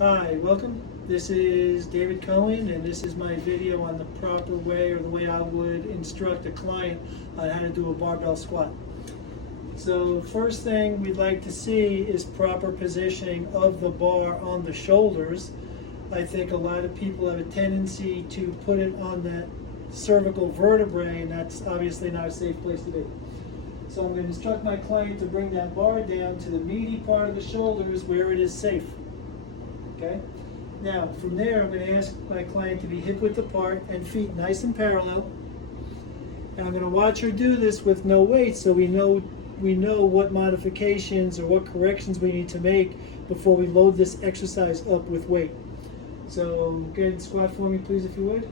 Hi, welcome. This is David Cohen, and this is my video on the proper way, or the way I would instruct a client on how to do a barbell squat. So first thing we'd like to see is proper positioning of the bar on the shoulders. I think a lot of people have a tendency to put it on that cervical vertebrae, and that's obviously not a safe place to be. So I'm going to instruct my client to bring that bar down to the meaty part of the shoulders where it is safe. Okay? Now, from there, I'm going to ask my client to be hip width apart and feet nice and parallel. And I'm going to watch her do this with no weight, so we know what modifications or what corrections we need to make before we load this exercise up with weight. So go ahead and squat for me, please, if you would.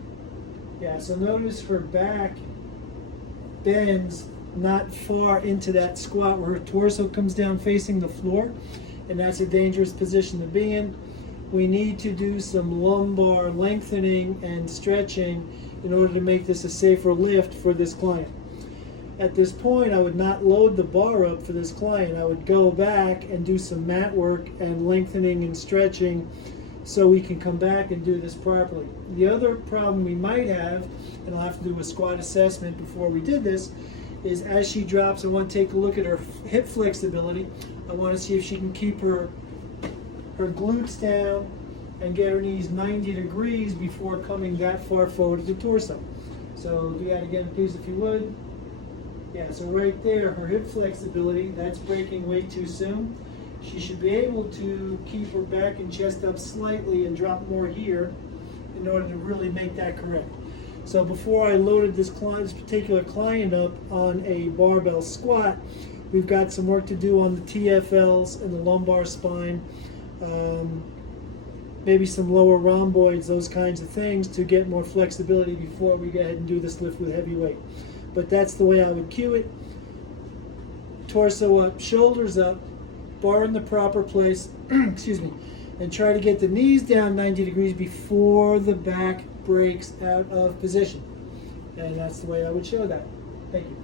Yeah, so notice her back bends not far into that squat where her torso comes down facing the floor, and that's a dangerous position to be in. We need to do some lumbar lengthening and stretching in order to make this a safer lift for this client. At this point, I would not load the bar up for this client. I would go back and do some mat work and lengthening and stretching so we can come back and do this properly. The other problem we might have, and I'll have to do a squat assessment before we did this, is as she drops, I want to take a look at her hip flexibility. I want to see if she can keep her glutes down and get her knees 90 degrees before coming that far forward to the torso. So do that again, please, if you would. Yeah, so right there, her hip flexibility, that's breaking way too soon. She should be able to keep her back and chest up slightly and drop more here in order to really make that correct. So before I loaded this particular client up on a barbell squat, we've got some work to do on the TFLs and the lumbar spine, maybe some lower rhomboids, those kinds of things, to get more flexibility before we go ahead and do this lift with heavy weight. But that's the way I would cue it. Torso up, shoulders up, bar in the proper place, excuse me, and try to get the knees down 90 degrees before the back breaks out of position. And that's the way I would show that. Thank you.